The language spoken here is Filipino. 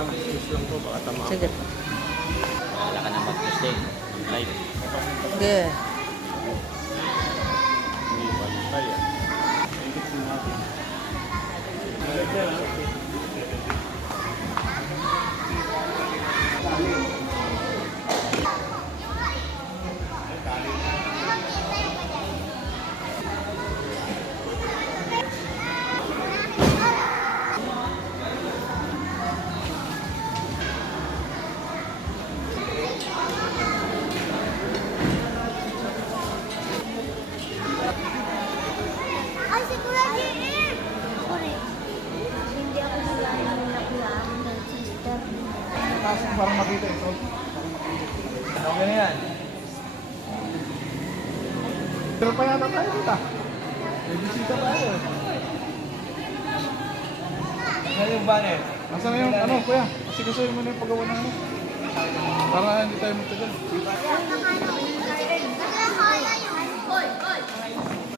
Excuse lang po, baka tama. Sige po. Wala ka na mag-posting. Live. Sige. Hindi ba? Kaya. Ay, si Kuya JM! Sorry. Hindi ako naglalang ng nakulaan ng sister. Parang makita ito. Okay na yan. Pero pa yata tayo dito. May bisita tayo. Ano yung banner? Nasaan na yung ano, kuya? Kasi gusto mo na yung paggawa ng ano. Para hindi tayo magtagal.